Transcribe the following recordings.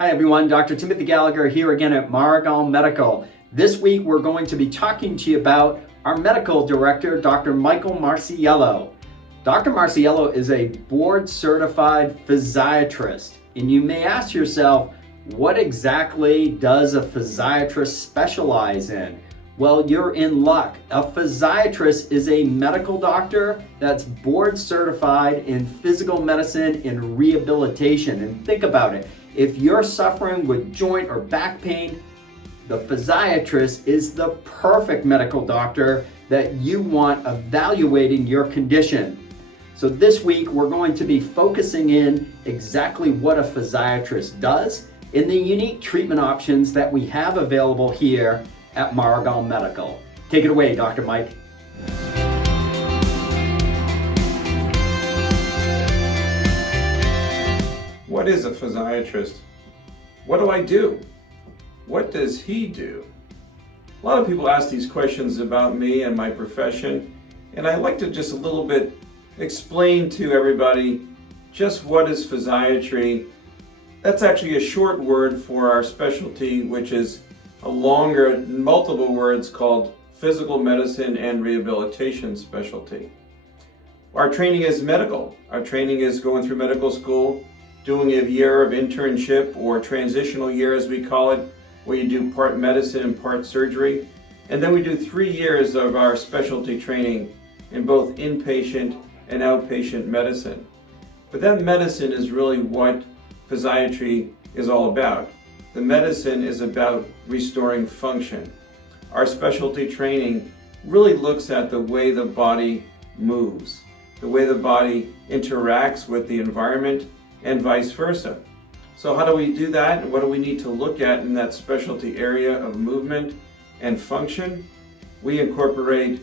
Hi everyone, Dr. Timothy Gallagher here again at Maragal Medical. This week we're going to be talking to you about our medical director, Dr. Michael Marciello. Dr. Marciello is a board certified physiatrist, and you may ask yourself, what exactly does a physiatrist specialize in? Well, you're in luck. A physiatrist is a medical doctor that's board certified in physical medicine and rehabilitation. And think about it. If you're suffering with joint or back pain, the physiatrist is the perfect medical doctor that you want evaluating your condition. So this week, we're going to be focusing in exactly what a physiatrist does and the unique treatment options that we have available here at Maragal Medical. Take it away, Dr. Mike. What is a physiatrist? What do I do? What does he do? A lot of people ask these questions about me and my profession, and I'd like to just a little bit explain to everybody just what is physiatry. That's actually a short word for our specialty, which is a longer, multiple words called physical medicine and rehabilitation specialty. Our training is medical. Our training is going through medical school, doing a year of internship or transitional year as we call it, where you do part medicine and part surgery. And then we do 3 years of our specialty training in both inpatient and outpatient medicine. But that medicine is really what physiatry is all about. The medicine is about restoring function. Our specialty training really looks at the way the body moves, the way the body interacts with the environment, and vice versa. So how do we do that? And what do we need to look at in that specialty area of movement and function? We incorporate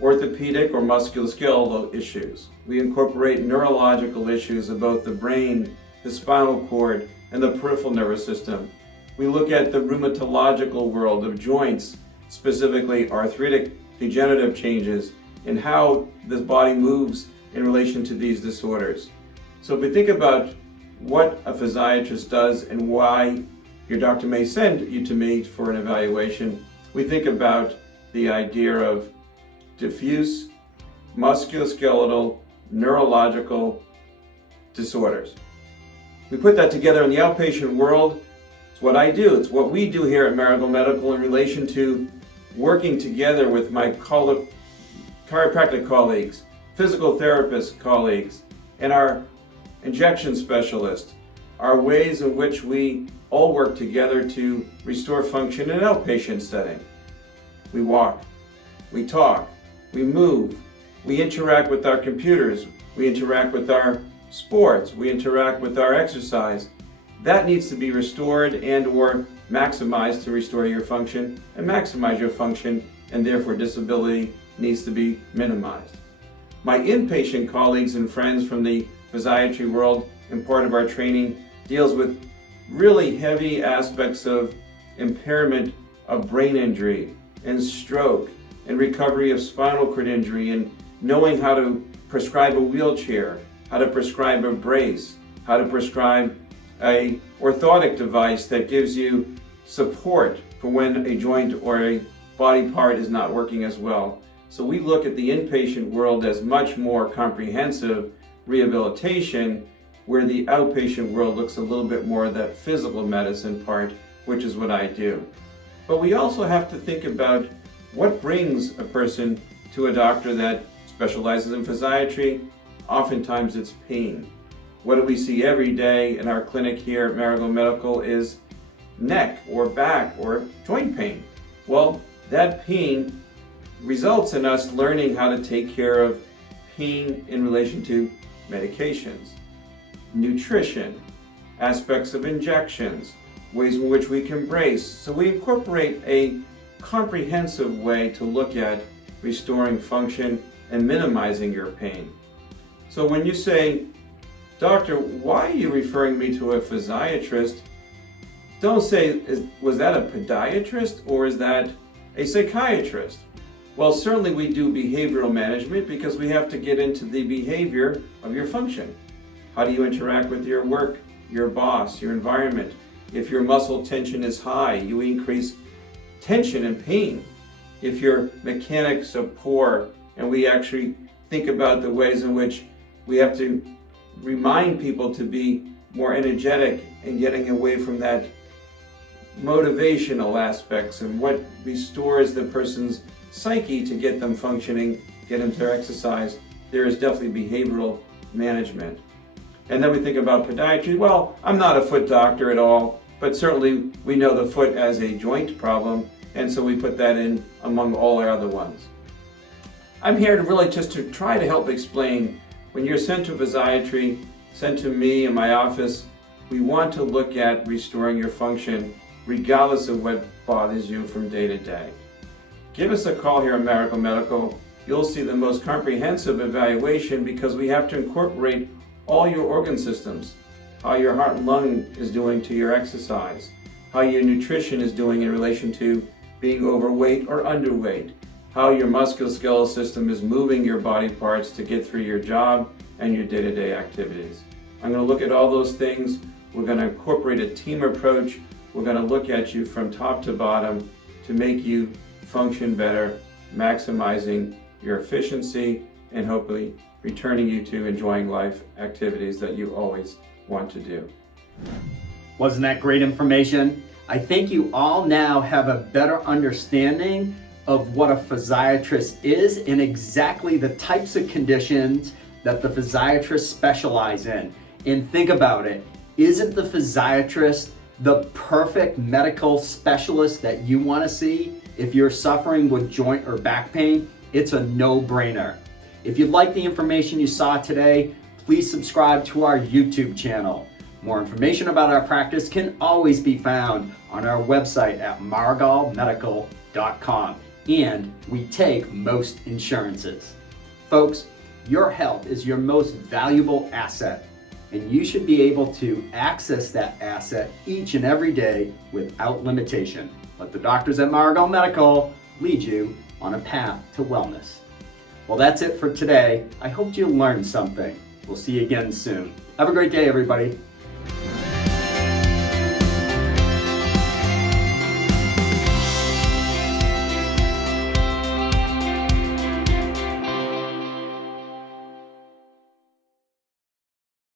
orthopedic or musculoskeletal issues. We incorporate neurological issues of both the brain, the spinal cord, and the peripheral nervous system. We look at the rheumatological world of joints, specifically arthritic degenerative changes, and how the body moves in relation to these disorders. So if we think about what a physiatrist does and why your doctor may send you to me for an evaluation, we think about the idea of diffuse musculoskeletal neurological disorders. We put that together in the outpatient world. It's what I do. It's what we do here at Maragal Medical in relation to working together with my chiropractic colleagues, physical therapist colleagues, and our injection specialists, are ways in which we all work together to restore function in an outpatient setting. We walk, we talk, we move, we interact with our computers, we interact with our sports, we interact with our exercise. That needs to be restored and or maximized to restore your function and maximize your function, and therefore disability needs to be minimized. My inpatient colleagues and friends from the physiatry world and part of our training deals with really heavy aspects of impairment of brain injury and stroke and recovery of spinal cord injury, and knowing how to prescribe a wheelchair, how to prescribe a brace, how to prescribe a orthotic device that gives you support for when a joint or a body part is not working as well. So we look at the inpatient world as much more comprehensive rehabilitation, where the outpatient world looks a little bit more at that physical medicine part, which is what I do. But we also have to think about what brings a person to a doctor that specializes in physiatry. Oftentimes it's pain. What do we see every day in our clinic here at Maragal Medical is neck or back or joint pain. Well, that pain results in us learning how to take care of pain in relation to medications, nutrition, aspects of injections, ways in which we can brace. So we incorporate a comprehensive way to look at restoring function and minimizing your pain. So when you say, "Doctor, why are you referring me to a physiatrist?" Don't say, was that a podiatrist or is that a psychiatrist? Well, certainly we do behavioral management because we have to get into the behavior of your function. How do you interact with your work, your boss, your environment? If your muscle tension is high, you increase tension and pain. If your mechanics are poor, and we actually think about the ways in which we have to remind people to be more energetic and getting away from that motivational aspects and what restores the person's psyche to get them functioning, get them to exercise, there is definitely behavioral management. And then we think about podiatry. Well, I'm not a foot doctor at all, but certainly we know the foot as a joint problem, and so we put that in among all our other ones. I'm here to really just to try to help explain, when you're sent to physiatry, sent to me in my office, we want to look at restoring your function regardless of what bothers you from day to day. Give us a call here at Maragal Medical. You'll see the most comprehensive evaluation because we have to incorporate all your organ systems, how your heart and lung is doing to your exercise, how your nutrition is doing in relation to being overweight or underweight, how your musculoskeletal system is moving your body parts to get through your job and your day-to-day activities. I'm going to look at all those things. We're going to incorporate a team approach. We're going to look at you from top to bottom to make you function better, maximizing your efficiency and hopefully returning you to enjoying life activities that you always want to do. Wasn't that great information? I think you all now have a better understanding of what a physiatrist is and exactly the types of conditions that the physiatrists specialize in. And think about it, isn't the physiatrist the perfect medical specialist that you want to see if you're suffering with joint or back pain? It's a no-brainer. If you like the information you saw today, please subscribe to our YouTube channel. More information about our practice can always be found on our website at maragalmedical.com, and we take most insurances. Folks, your health is your most valuable asset, and you should be able to access that asset each and every day without limitation. Let the doctors at Maragal Medical lead you on a path to wellness. Well, that's it for today. I hope you learned something. We'll see you again soon. Have a great day, everybody.